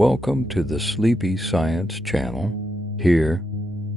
Welcome to the Sleepy Science channel. Here,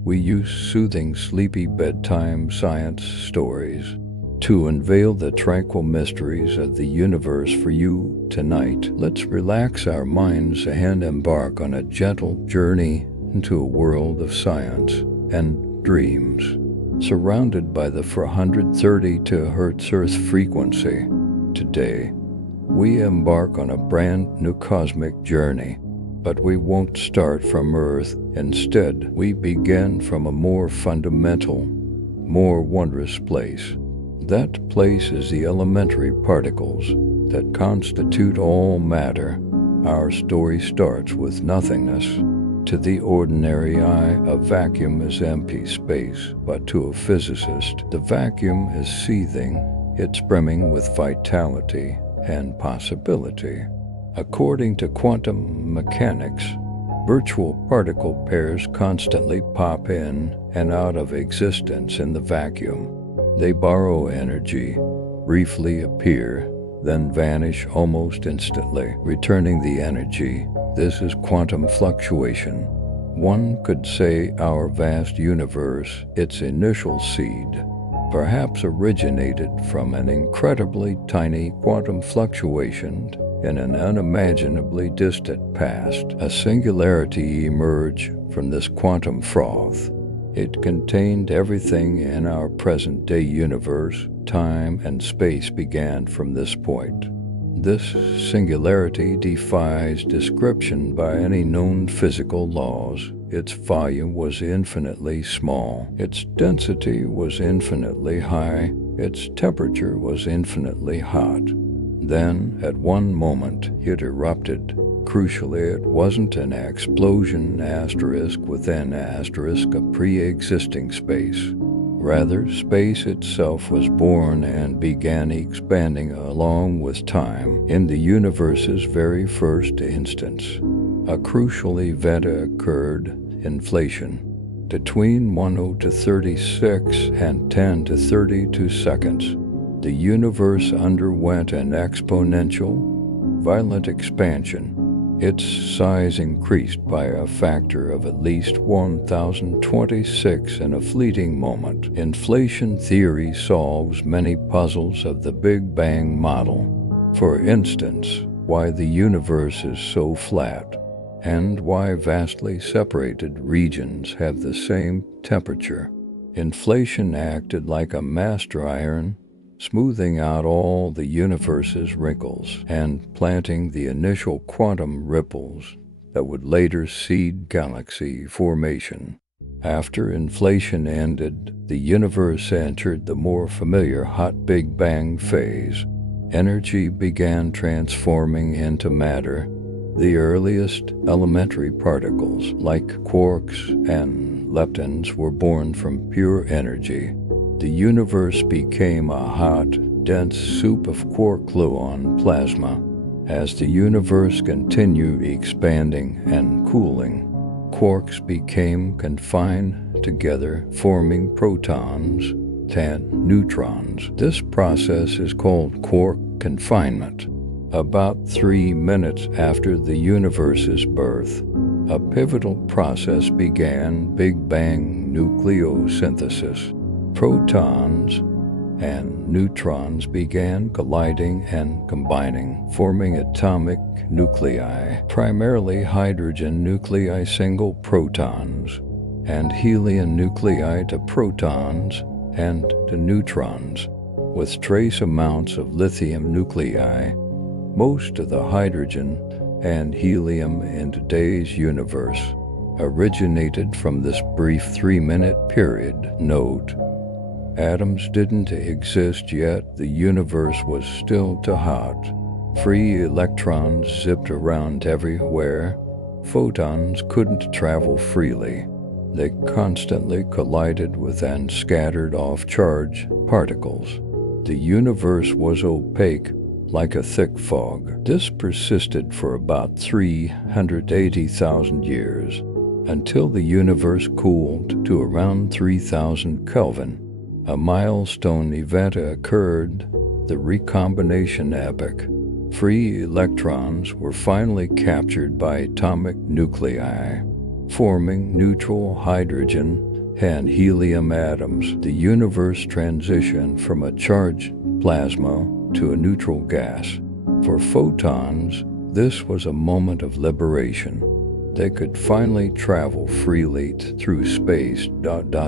we use soothing sleepy bedtime science stories to unveil the tranquil mysteries of the universe for you tonight. Let's relax our minds and embark on a gentle journey into a world of science and dreams. Surrounded by the 432 Hz Earth frequency, today, we embark on a brand new cosmic journey. But we won't start from Earth. Instead, we begin from a more fundamental, more wondrous place. That place is the elementary particles that constitute all matter. Our story starts with nothingness. To the ordinary eye, a vacuum is empty space, but to a physicist, the vacuum is seething. It's brimming with vitality and possibility. According to quantum mechanics, virtual particle pairs constantly pop in and out of existence in the vacuum. They borrow energy, briefly appear, then vanish almost instantly, returning the energy. This is quantum fluctuation. One could say our vast universe, its initial seed, perhaps originated from an incredibly tiny quantum fluctuation in an unimaginably distant past. A singularity emerged from this quantum froth. It contained everything in our present-day universe. Time and space began from this point. This singularity defies description by any known physical laws. Its volume was infinitely small. Its density was infinitely high. Its temperature was infinitely hot. Then, at one moment, it erupted. Crucially, it wasn't an explosion within a pre-existing space. Rather, space itself was born and began expanding along with time. In the universe's very first instance, a crucial event occurred: inflation. Between 10 to 36 and 10 to 32 seconds, the universe underwent an exponential, violent expansion. Its size increased by a factor of at least 1026 in a fleeting moment. Inflation theory solves many puzzles of the Big Bang model. For instance, why the universe is so flat, and why vastly separated regions have the same temperature. Inflation acted like a master iron, smoothing out all the universe's wrinkles and planting the initial quantum ripples that would later seed galaxy formation. After inflation ended, the universe entered the more familiar hot Big Bang phase. Energy began transforming into matter. The earliest elementary particles, like quarks and leptons, were born from pure energy. The universe became a hot, dense soup of quark-gluon plasma. As the universe continued expanding and cooling, quarks became confined together, forming protons and neutrons. This process is called quark confinement. About 3 minutes after the universe's birth, a pivotal process began: Big Bang nucleosynthesis. Protons and neutrons began colliding and combining, forming atomic nuclei, primarily hydrogen nuclei single protons, and helium nuclei to protons and to neutrons, with trace amounts of lithium nuclei. Most of the hydrogen and helium in today's universe originated from this brief 3-minute period. Note: atoms didn't exist yet. The universe was still too hot. Free electrons zipped around everywhere. Photons couldn't travel freely. They constantly collided with and scattered off charged particles. The universe was opaque, like a thick fog. This persisted for about 380,000 years, until the universe cooled to around 3000 Kelvin. A milestone event occurred: the recombination epoch. Free electrons were finally captured by atomic nuclei, forming neutral hydrogen and helium atoms. The universe transitioned from a charged plasma to a neutral gas. For photons, this was a moment of liberation. They could finally travel freely through space.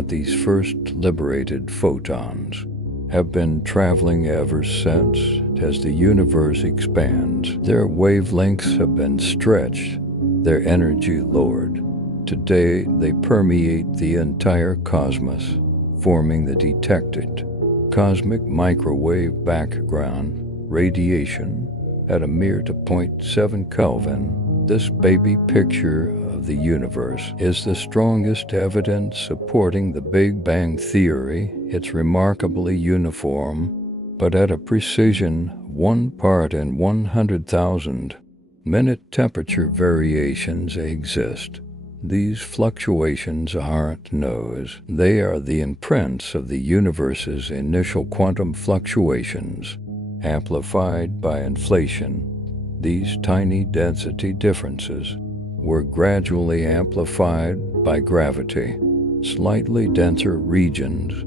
These first liberated photons have been traveling ever since. As the universe expands, their wavelengths have been stretched, their energy lowered. Today, they permeate the entire cosmos, forming the detected cosmic microwave background radiation at a mere 0.7 Kelvin. This baby picture of the universe is the strongest evidence supporting the Big Bang theory. It's remarkably uniform, but at a precision 1 part in 100,000. Minute temperature variations exist. These fluctuations aren't noise. They are the imprints of the universe's initial quantum fluctuations, amplified by inflation. These tiny density differences were gradually amplified by gravity. Slightly denser regions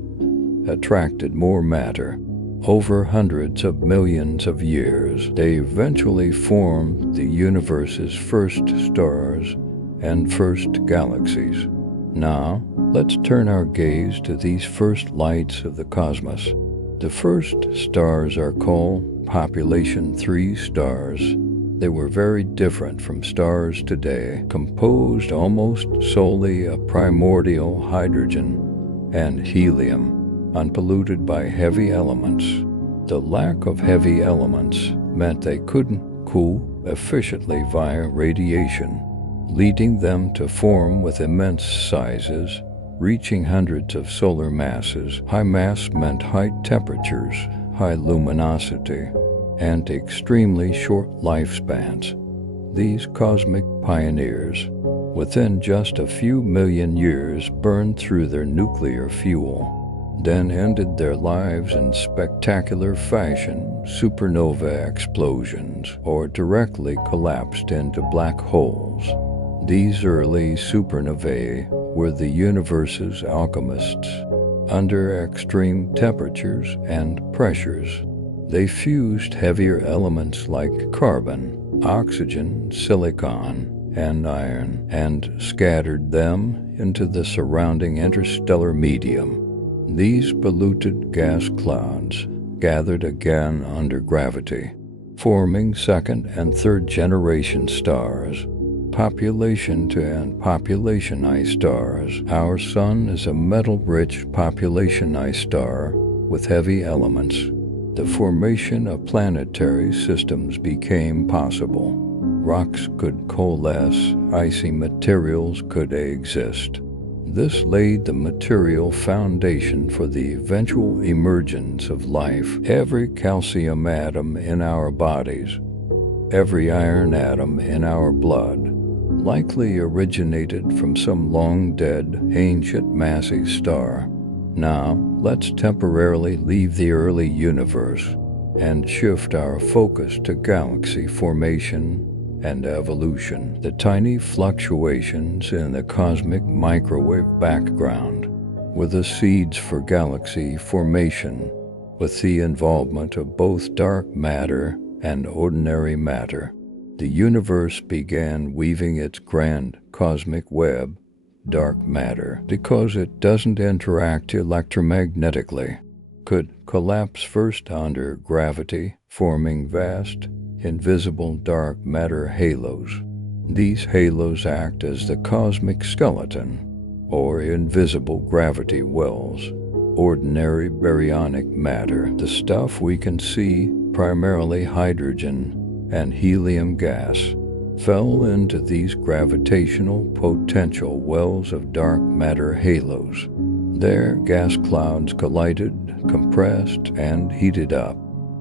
attracted more matter. Over hundreds of millions of years, they eventually formed the universe's first stars and first galaxies. Now, let's turn our gaze to these first lights of the cosmos. The first stars are called population 3 stars. They were very different from stars today, composed almost solely of primordial hydrogen and helium, unpolluted by heavy elements. The lack of heavy elements meant they couldn't cool efficiently via radiation, leading them to form with immense sizes, reaching hundreds of solar masses. High mass meant high temperatures, high luminosity, and extremely short lifespans. These cosmic pioneers, within just a few million years, burned through their nuclear fuel, then ended their lives in spectacular fashion, supernova explosions, or directly collapsed into black holes. These early supernovae were the universe's alchemists. Under extreme temperatures and pressures, they fused heavier elements like carbon, oxygen, silicon, and iron, and scattered them into the surrounding interstellar medium. These polluted gas clouds gathered again under gravity, forming second and third generation stars. Population 2 and population I stars. Our Sun is a metal-rich population I star with heavy elements. The formation of planetary systems became possible. Rocks could coalesce, icy materials could exist. This laid the material foundation for the eventual emergence of life. Every calcium atom in our bodies, every iron atom in our blood, likely originated from some long-dead, ancient massive star. Now, let's temporarily leave the early universe and shift our focus to galaxy formation and evolution. The tiny fluctuations in the cosmic microwave background were the seeds for galaxy formation, with the involvement of both dark matter and ordinary matter. The universe began weaving its grand cosmic web. Dark matter, because it doesn't interact electromagnetically, could collapse first under gravity, forming vast, invisible dark matter halos. These halos act as the cosmic skeleton, or invisible gravity wells. Ordinary baryonic matter, the stuff we can see, primarily hydrogen and helium gas, fell into these gravitational potential wells of dark matter halos. There, gas clouds collided, compressed, and heated up.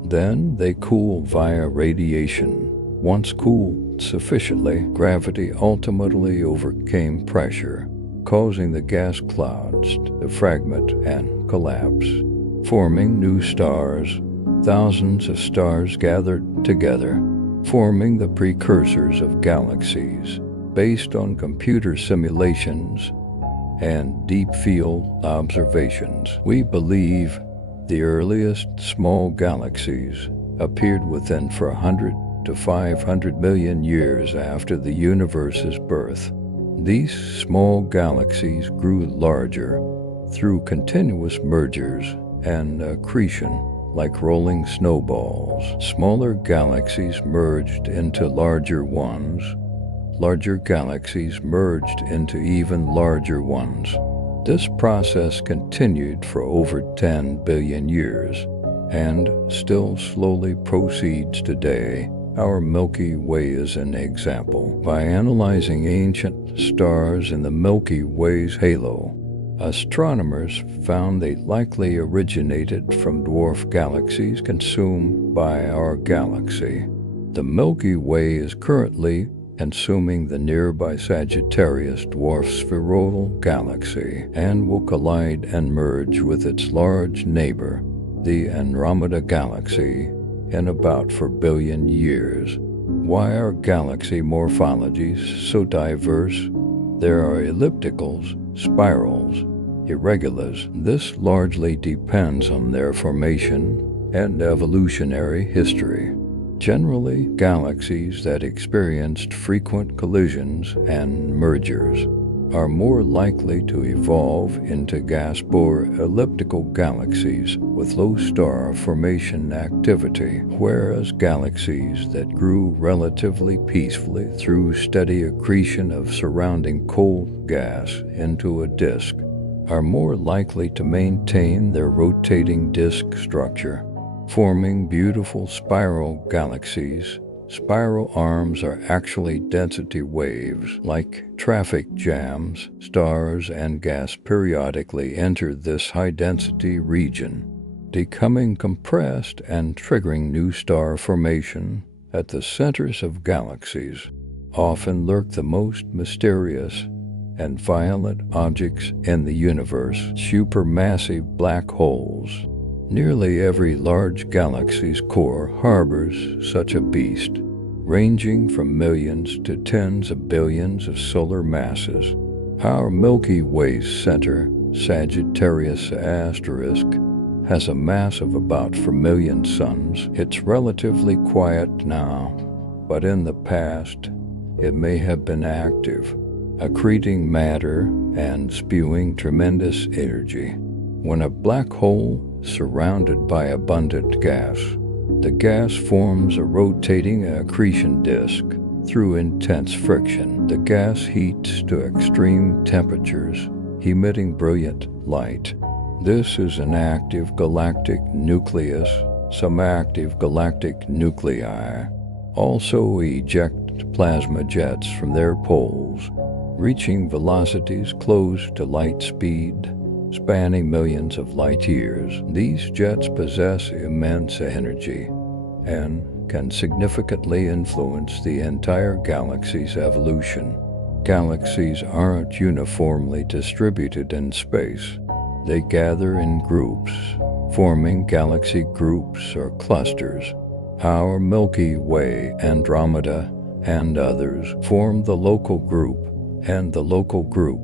Then they cooled via radiation. Once cooled sufficiently, gravity ultimately overcame pressure, causing the gas clouds to fragment and collapse, forming new stars. thousands of stars gathered together, forming the precursors of galaxies based on computer simulations and deep field observations. We believe the earliest small galaxies appeared within 400 to 500 million years after the universe's birth. These small galaxies grew larger through continuous mergers and accretion, like rolling snowballs. Smaller galaxies merged into larger ones. Larger galaxies merged into even larger ones. This process continued for over 10 billion years and still slowly proceeds today. Our Milky Way is an example. By analyzing ancient stars in the Milky Way's halo, astronomers found they likely originated from dwarf galaxies consumed by our galaxy. The Milky Way is currently consuming the nearby Sagittarius dwarf spheroidal galaxy and will collide and merge with its large neighbor, the Andromeda Galaxy, in about 4 billion years. Why are galaxy morphologies so diverse? There are ellipticals, spirals, irregulars. This largely depends on their formation and evolutionary history. Generally, galaxies that experienced frequent collisions and mergers are more likely to evolve into gas-bore elliptical galaxies with low star formation activity, whereas galaxies that grew relatively peacefully through steady accretion of surrounding cold gas into a disk are more likely to maintain their rotating disk structure, forming beautiful spiral galaxies. Spiral arms are actually density waves. Like traffic jams, stars and gas periodically enter this high-density region, becoming compressed and triggering new star formation. At the centers of galaxies often lurk the most mysterious and violent objects in the universe, supermassive black holes. Nearly every large galaxy's core harbors such a beast, ranging from millions to tens of billions of solar masses. Our Milky Way's center, Sagittarius asterisk, has a mass of about 4 million suns. It's relatively quiet now, but in the past, it may have been active, accreting matter and spewing tremendous energy. When a black hole surrounded by abundant gas, the gas forms a rotating accretion disk. Through intense friction, the gas heats to extreme temperatures, emitting brilliant light. This is an active galactic nucleus. Some active galactic nuclei also eject plasma jets from their poles, reaching velocities close to light speed, spanning millions of light years. These jets possess immense energy and can significantly influence the entire galaxy's evolution. Galaxies aren't uniformly distributed in space. They gather in groups, forming galaxy groups or clusters. Our Milky Way, Andromeda, and others form the local group, and the local group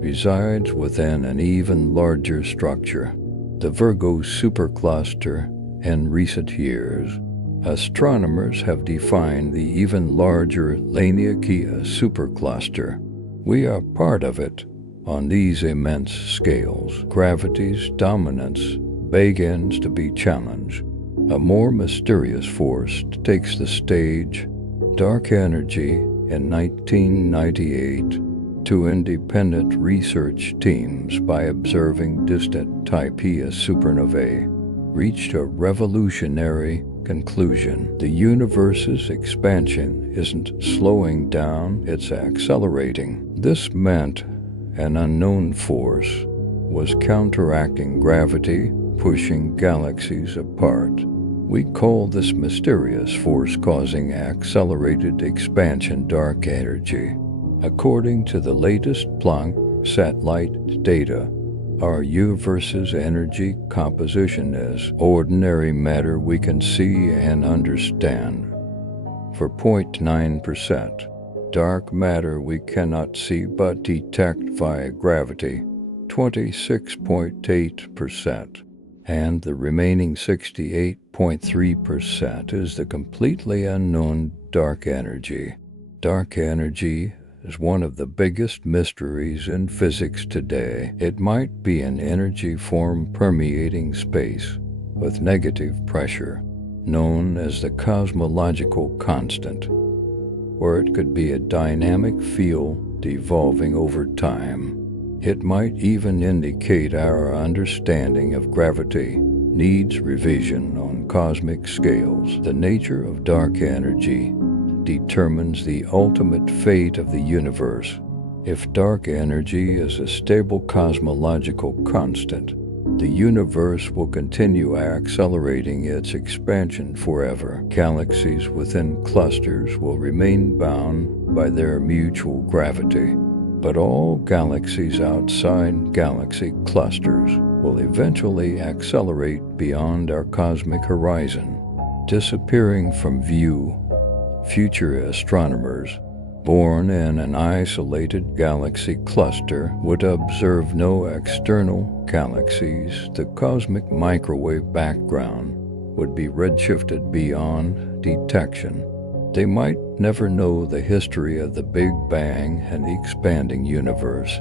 resides within an even larger structure, the Virgo supercluster. In recent years, astronomers have defined the even larger Laniakea supercluster. We are part of it. On these immense scales, gravity's dominance begins to be challenged. A more mysterious force takes the stage. Dark energy. In 1998, two independent research teams, by observing distant Type Ia supernovae, reached a revolutionary conclusion. The universe's expansion isn't slowing down, it's accelerating. This meant an unknown force was counteracting gravity, pushing galaxies apart. We call this mysterious force causing accelerated expansion dark energy. According to the latest Planck satellite data, Our universe's energy composition is ordinary matter we can see and understand for 0.9%, dark matter we cannot see but detect via gravity 26.8%, and the remaining 68.3% is the completely unknown dark energy. Dark energy is one of the biggest mysteries in physics today. It might be an energy form permeating space with negative pressure, known as the cosmological constant, or it could be a dynamic field evolving over time. It might even indicate our understanding of gravity needs revision on cosmic scales. The nature of dark energy determines the ultimate fate of the universe. If dark energy is a stable cosmological constant, the universe will continue accelerating its expansion forever. Galaxies within clusters will remain bound by their mutual gravity, but all galaxies outside galaxy clusters will eventually accelerate beyond our cosmic horizon, disappearing from view. Future astronomers born in an isolated galaxy cluster would observe no external galaxies. The cosmic microwave background would be redshifted beyond detection. They might never know the history of the Big Bang and the expanding universe.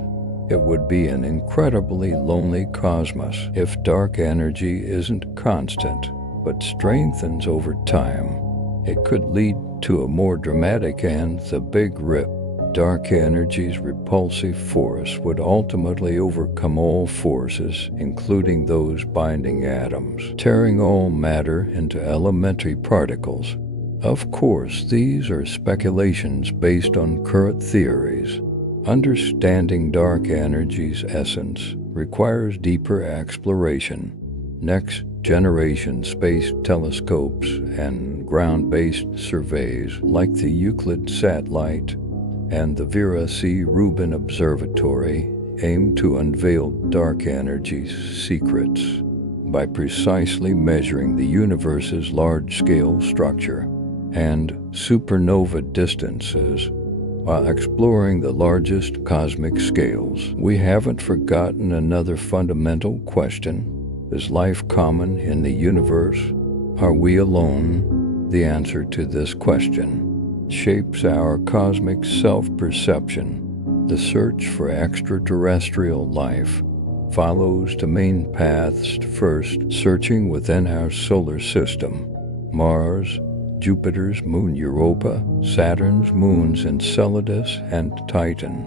It would be an incredibly lonely cosmos if dark energy isn't constant, but strengthens over time. It could lead to a more dramatic end, the Big Rip. Dark energy's repulsive force would ultimately overcome all forces, including those binding atoms, tearing all matter into elementary particles. Of course, these are speculations based on current theories. Understanding dark energy's essence requires deeper exploration. Next-generation space telescopes and ground-based surveys like the Euclid satellite and the Vera C. Rubin Observatory aim to unveil dark energy's secrets by precisely measuring the universe's large-scale structure and supernova distances while exploring the largest cosmic scales. We haven't forgotten another fundamental question. Is life common in the universe? Are we alone? The answer to this question shapes our cosmic self-perception. The search for extraterrestrial life follows two main paths. First, searching within our solar system. Mars, Jupiter's moon Europa, Saturn's moons Enceladus and Titan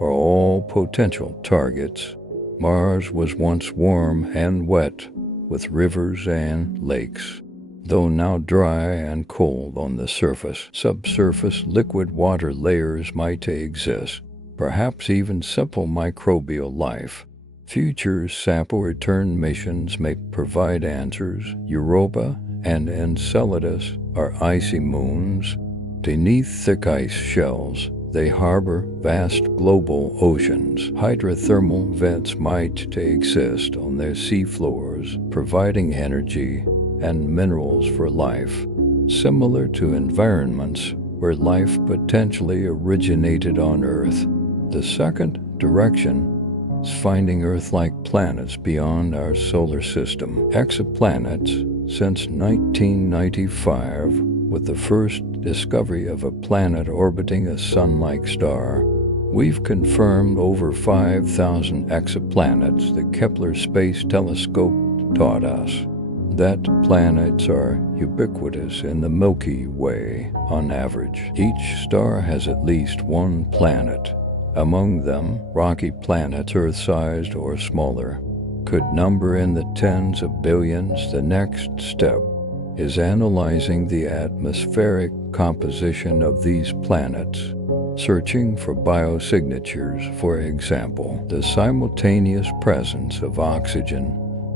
are all potential targets. Mars was once warm and wet, with rivers and lakes. Though now dry and cold on the surface, subsurface liquid water layers might exist, perhaps even simple microbial life. Future sample return missions may provide answers. Europa and Enceladus are icy moons. Beneath thick ice shells, they harbor vast global oceans. Hydrothermal vents might exist on their seafloors, providing energy and minerals for life, similar to environments where life potentially originated on Earth. The second direction is finding Earth-like planets beyond our solar system. Exoplanets. Since 1995, with the first discovery of a planet orbiting a sun-like star, we've confirmed over 5,000 exoplanets. The Kepler Space Telescope taught us that planets are ubiquitous in the Milky Way. On average, each star has at least one planet. Among them, rocky planets Earth-sized or smaller could number in the tens of billions. The next step is analyzing the atmospheric composition of these planets, searching for biosignatures, for example, the simultaneous presence of oxygen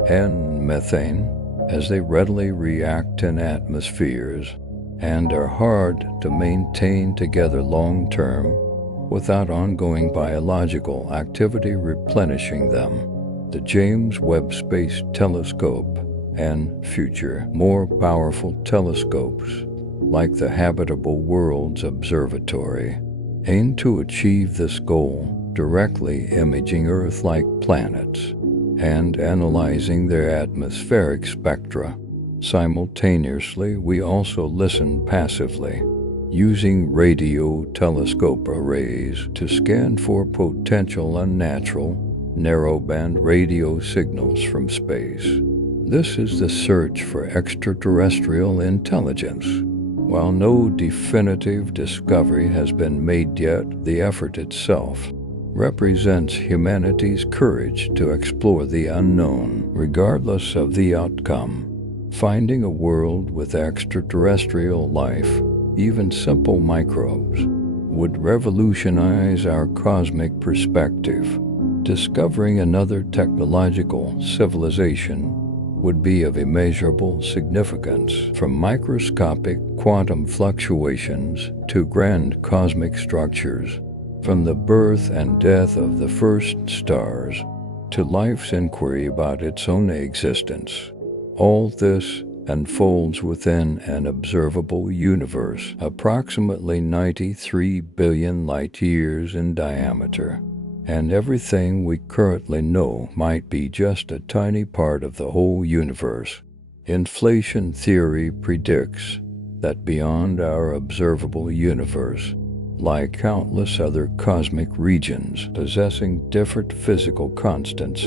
and methane as they readily react in atmospheres and are hard to maintain together long-term without ongoing biological activity replenishing them. the James Webb Space Telescope, and future, more powerful telescopes like the Habitable Worlds Observatory aim to achieve this goal, directly imaging Earth-like planets and analyzing their atmospheric spectra. Simultaneously, we also listen passively, using radio telescope arrays to scan for potential unnatural, narrowband radio signals from space. This is the search for extraterrestrial intelligence. While no definitive discovery has been made yet, the effort itself represents humanity's courage to explore the unknown, regardless of the outcome. Finding a world with extraterrestrial life, even simple microbes, would revolutionize our cosmic perspective. Discovering another technological civilization would be of immeasurable significance, from microscopic quantum fluctuations to grand cosmic structures, from the birth and death of the first stars to life's inquiry about its own existence. All this unfolds within an observable universe, approximately 93 billion light-years in diameter. And everything we currently know might be just a tiny part of the whole universe. Inflation theory predicts that beyond our observable universe lie countless other cosmic regions possessing different physical constants,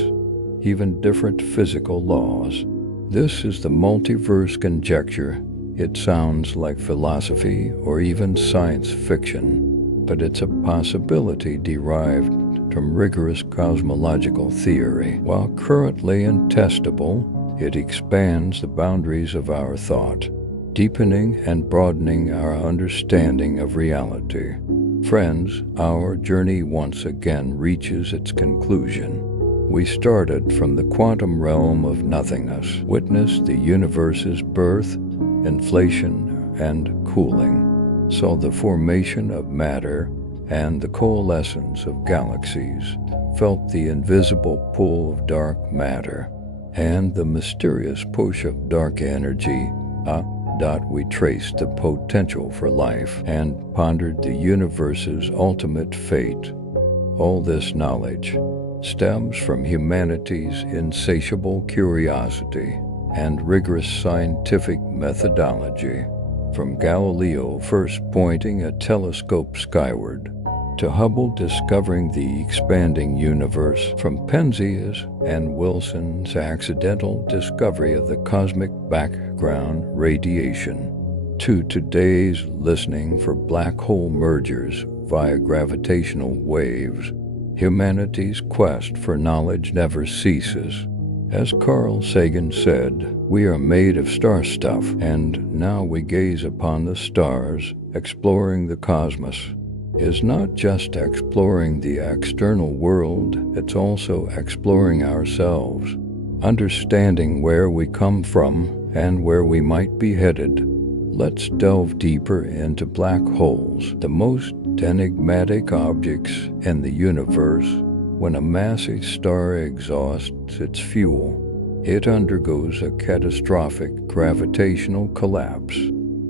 even different physical laws. This is the multiverse conjecture. It sounds like philosophy or even science fiction, but it's a possibility derived from rigorous cosmological theory. While currently untestable, it expands the boundaries of our thought, deepening and broadening our understanding of reality. Friends, our journey once again reaches its conclusion. We started from the quantum realm of nothingness, witnessed the universe's birth, inflation, and cooling, saw the formation of matter and the coalescence of galaxies, felt the invisible pull of dark matter and the mysterious push of dark energy. We traced the potential for life and pondered the universe's ultimate fate. All this knowledge stems from humanity's insatiable curiosity and rigorous scientific methodology. From Galileo first pointing a telescope skyward, to Hubble discovering the expanding universe, from Penzias and Wilson's accidental discovery of the cosmic background radiation, to today's listening for black hole mergers via gravitational waves, humanity's quest for knowledge never ceases. As Carl Sagan said, we are made of star stuff, and now we gaze upon the stars, exploring the cosmos. Is not just exploring the external world, it's also exploring ourselves, understanding where we come from and where we might be headed. Let's delve deeper into black holes, the most enigmatic objects in the universe. When a massive star exhausts its fuel, it undergoes a catastrophic gravitational collapse.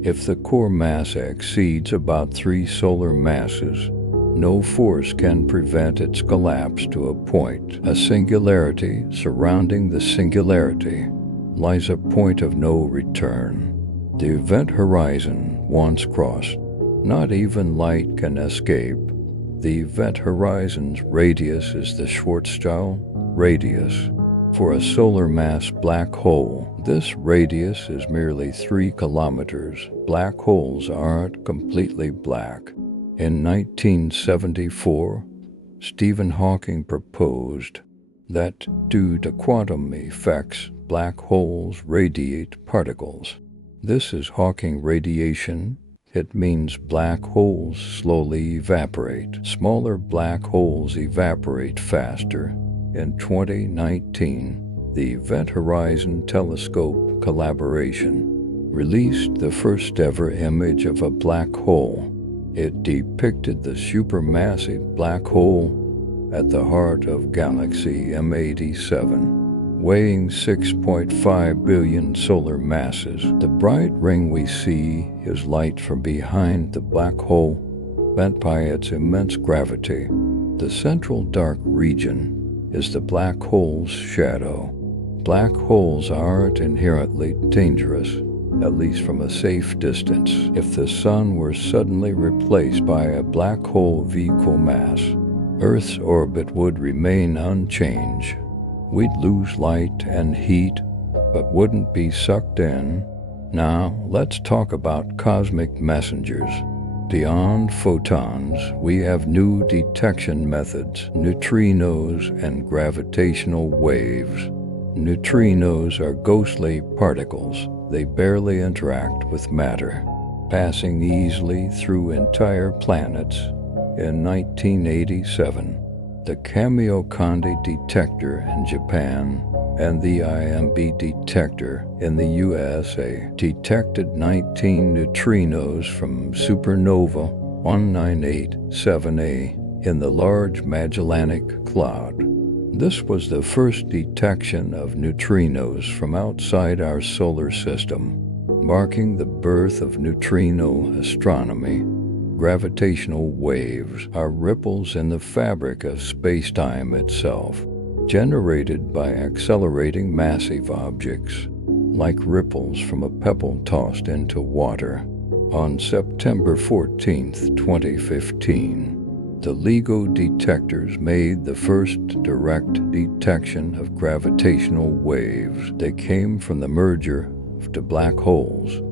If the core mass exceeds about 3 solar masses, no force can prevent its collapse to a point. A singularity surrounding the singularity lies a point of no return. The event horizon once crossed, not even light can escape. The event horizon's radius is the Schwarzschild radius. For a solar mass black hole, this radius is merely 3 kilometers. Black holes aren't completely black. In 1974, Stephen Hawking proposed that due to quantum effects, black holes radiate particles. This is Hawking radiation. It means black holes slowly evaporate. Smaller black holes evaporate faster. In 2019, the Event Horizon Telescope collaboration released the first ever image of a black hole. It depicted the supermassive black hole at the heart of galaxy M87, weighing 6.5 billion solar masses. The bright ring we see is light from behind the black hole, bent by its immense gravity. The central dark region is the black hole's shadow. Black holes aren't inherently dangerous, at least from a safe distance. If the sun were suddenly replaced by a black hole of equal mass, Earth's orbit would remain unchanged. We'd lose light and heat, but wouldn't be sucked in. Now, let's talk about cosmic messengers. Beyond photons, we have new detection methods, neutrinos and gravitational waves. Neutrinos are ghostly particles. They barely interact with matter, passing easily through entire planets. In 1987, the Kamiokande detector in Japan and the IMB detector in the USA detected 19 neutrinos from supernova 1987A in the Large Magellanic Cloud. This was the first detection of neutrinos from outside our solar system, marking the birth of neutrino astronomy. Gravitational waves are ripples in the fabric of space-time itself, generated by accelerating massive objects, like ripples from a pebble tossed into water. On September 14, 2015, the LIGO detectors made the first direct detection of gravitational waves. They came from the merger of the black holes,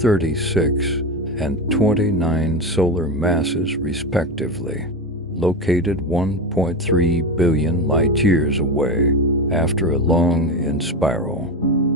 36 and 29 solar masses respectively, located 1.3 billion light-years away. After a long in-spiral,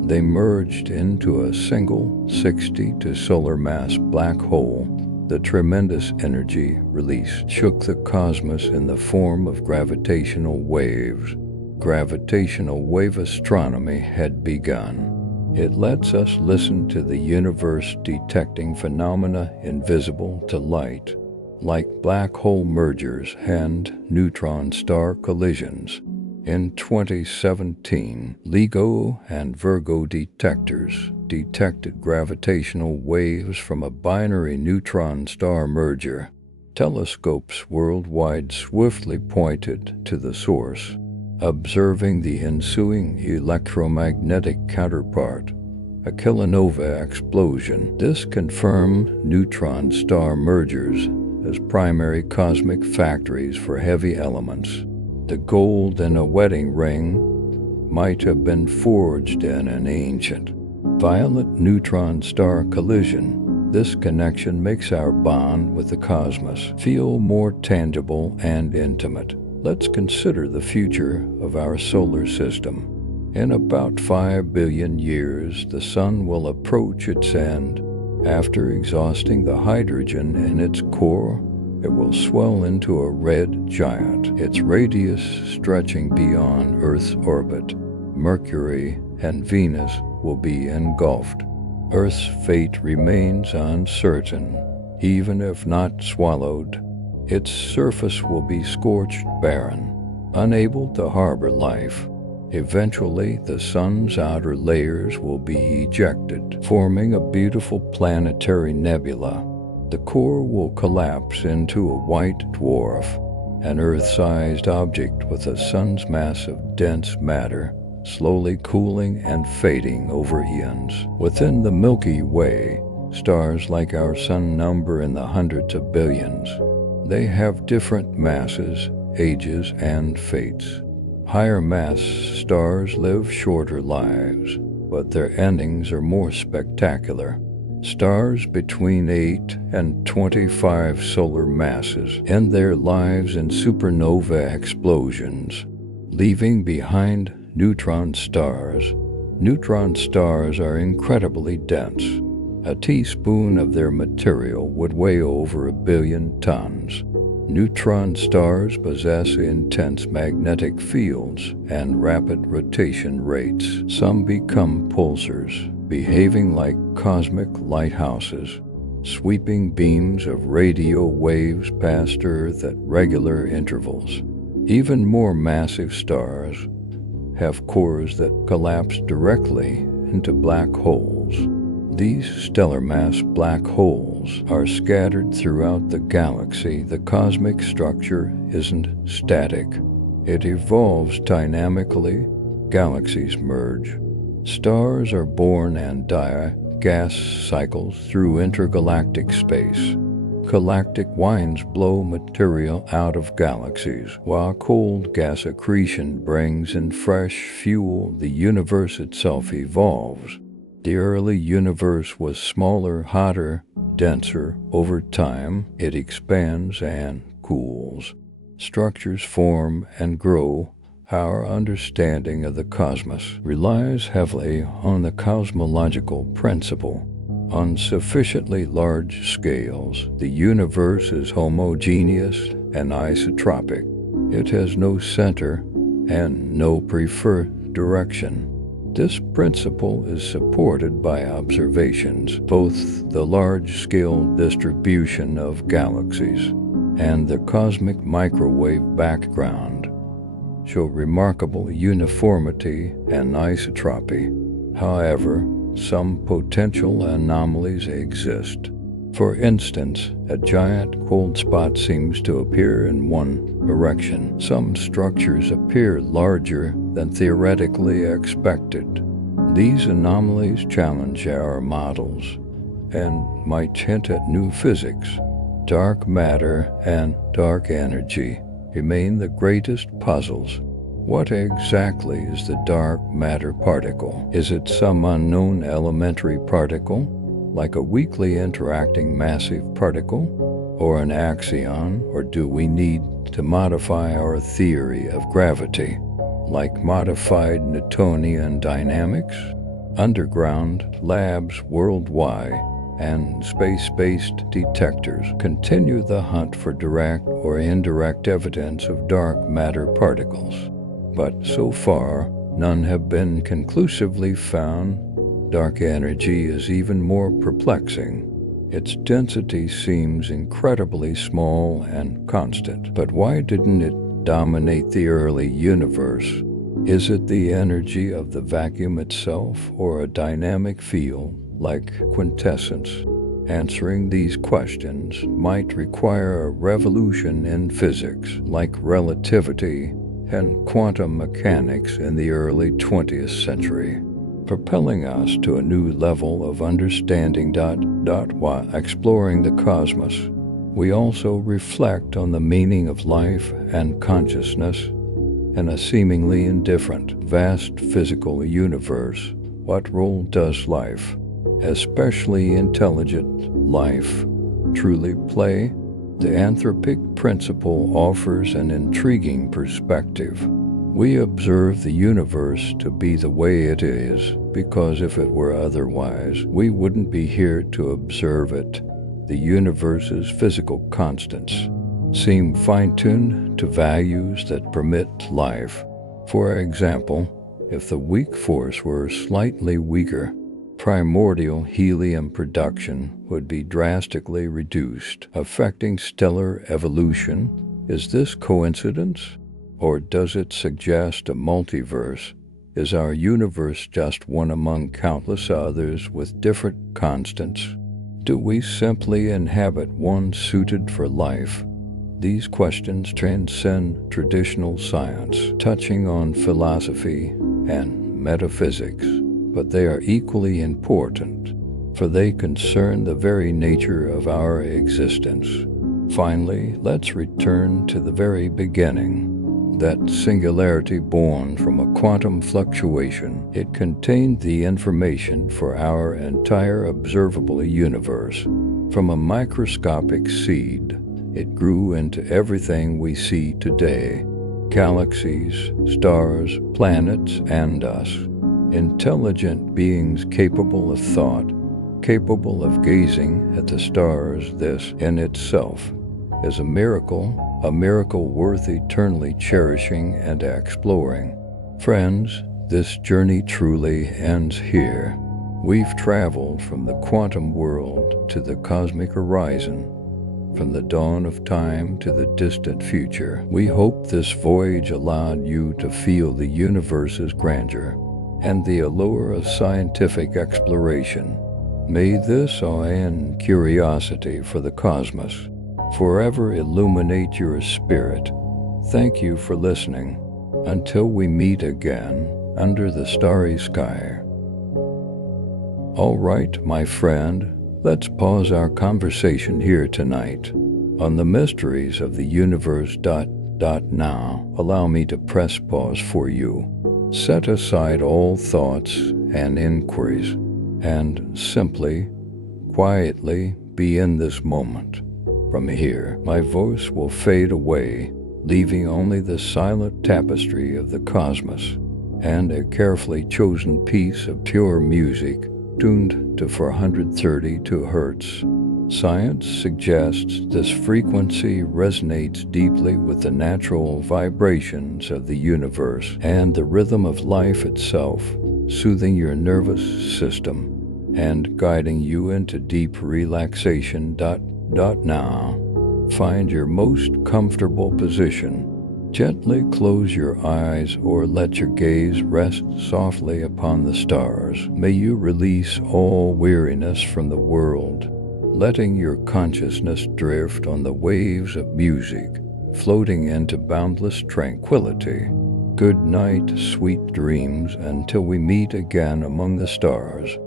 they merged into a single 62 solar mass black hole. The tremendous energy release shook the cosmos in the form of gravitational waves. Gravitational wave astronomy had begun. It lets us listen to the universe detecting phenomena invisible to light, like black hole mergers and neutron star collisions. In 2017, LIGO and Virgo detectors detected gravitational waves from a binary neutron star merger. Telescopes worldwide swiftly pointed to the source, observing the ensuing electromagnetic counterpart, a kilonova explosion. This confirmed neutron star mergers as primary cosmic factories for heavy elements. The gold in a wedding ring might have been forged in an ancient, violent neutron star collision. This connection makes our bond with the cosmos feel more tangible and intimate. Let's consider the future of our solar system. In about 5 billion years, the sun will approach its end. After exhausting the hydrogen in its core, it will swell into a red giant, its radius stretching beyond Earth's orbit. Mercury and Venus will be engulfed. Earth's fate remains uncertain, even if not swallowed. Its surface will be scorched barren, unable to harbor life. Eventually, the sun's outer layers will be ejected, forming a beautiful planetary nebula. The core will collapse into a white dwarf, an Earth-sized object with a sun's mass of dense matter, slowly cooling and fading over eons. Within the Milky Way, stars like our sun number in the hundreds of billions. They have different masses, ages, and fates. Higher mass stars live shorter lives, but their endings are more spectacular. Stars between 8 and 25 solar masses end their lives in supernova explosions, leaving behind neutron stars. Neutron stars are incredibly dense. A teaspoon of their material would weigh over 1 billion tons. Neutron stars possess intense magnetic fields and rapid rotation rates. Some become pulsars, behaving like cosmic lighthouses, sweeping beams of radio waves past Earth at regular intervals. Even more massive stars have cores that collapse directly into black holes. These stellar mass black holes are scattered throughout the galaxy. The cosmic structure isn't static. It evolves dynamically. Galaxies merge. Stars are born and die. Gas cycles through intergalactic space. Galactic winds blow material out of galaxies, while cold gas accretion brings in fresh fuel. The universe itself evolves. The early universe was smaller, hotter, denser. Over time, it expands and cools. Structures form and grow. Our understanding of the cosmos relies heavily on the cosmological principle. On sufficiently large scales, the universe is homogeneous and isotropic. It has no center and no preferred direction. This principle is supported by observations. Both the large-scale distribution of galaxies and the cosmic microwave background show remarkable uniformity and isotropy. However, some potential anomalies exist. For instance, a giant cold spot seems to appear in one direction. Some structures appear larger than theoretically expected. These anomalies challenge our models and might hint at new physics. Dark matter and dark energy remain the greatest puzzles. What exactly is the dark matter particle? Is it some unknown elementary particle, like a weakly interacting massive particle, or an axion, or do we need to modify our theory of gravity, like modified Newtonian dynamics? Underground labs worldwide and space-based detectors continue the hunt for direct or indirect evidence of dark matter particles. But so far, none have been conclusively found. Dark energy is even more perplexing. Its density seems incredibly small and constant. But why didn't it dominate the early universe? Is it the energy of the vacuum itself, or a dynamic field like quintessence? Answering these questions might require a revolution in physics, like relativity and quantum mechanics in the early 20th century, propelling us to a new level of understanding. While exploring the cosmos, we also reflect on the meaning of life and consciousness in a seemingly indifferent, vast physical universe. What role does life, especially intelligent life, truly play? The anthropic principle offers an intriguing perspective. We observe the universe to be the way it is, because if it were otherwise, we wouldn't be here to observe it. The universe's physical constants seem fine-tuned to values that permit life. For example, if the weak force were slightly weaker, primordial helium production would be drastically reduced, affecting stellar evolution. Is this coincidence, or does it suggest a multiverse? Is our universe just one among countless others with different constants? Do we simply inhabit one suited for life? These questions transcend traditional science, touching on philosophy and metaphysics. But they are equally important, for they concern the very nature of our existence. Finally, let's return to the very beginning, that singularity born from a quantum fluctuation. It contained the information for our entire observable universe. From a microscopic seed, it grew into everything we see today: galaxies, stars, planets, and us. Intelligent beings capable of thought, capable of gazing at the stars. This in itself is a miracle worth eternally cherishing and exploring. Friends, this journey truly ends here. We've traveled from the quantum world to the cosmic horizon, from the dawn of time to the distant future. We hope this voyage allowed you to feel the universe's grandeur and the allure of scientific exploration. May this awe and curiosity for the cosmos forever illuminate your spirit. Thank you for listening. Until we meet again under the starry sky. All right, my friend, let's pause our conversation here tonight on the mysteries of the universe. Now, allow me to press pause for you. Set aside all thoughts and inquiries and simply, quietly be in this moment. From here, my voice will fade away, leaving only the silent tapestry of the cosmos and a carefully chosen piece of pure music tuned to 432 Hz. Science suggests this frequency resonates deeply with the natural vibrations of the universe and the rhythm of life itself, soothing your nervous system and guiding you into deep relaxation. Now, find your most comfortable position. Gently close your eyes or let your gaze rest softly upon the stars. May you release all weariness from the world, letting your consciousness drift on the waves of music, floating into boundless tranquility. Good night, sweet dreams, until we meet again among the stars.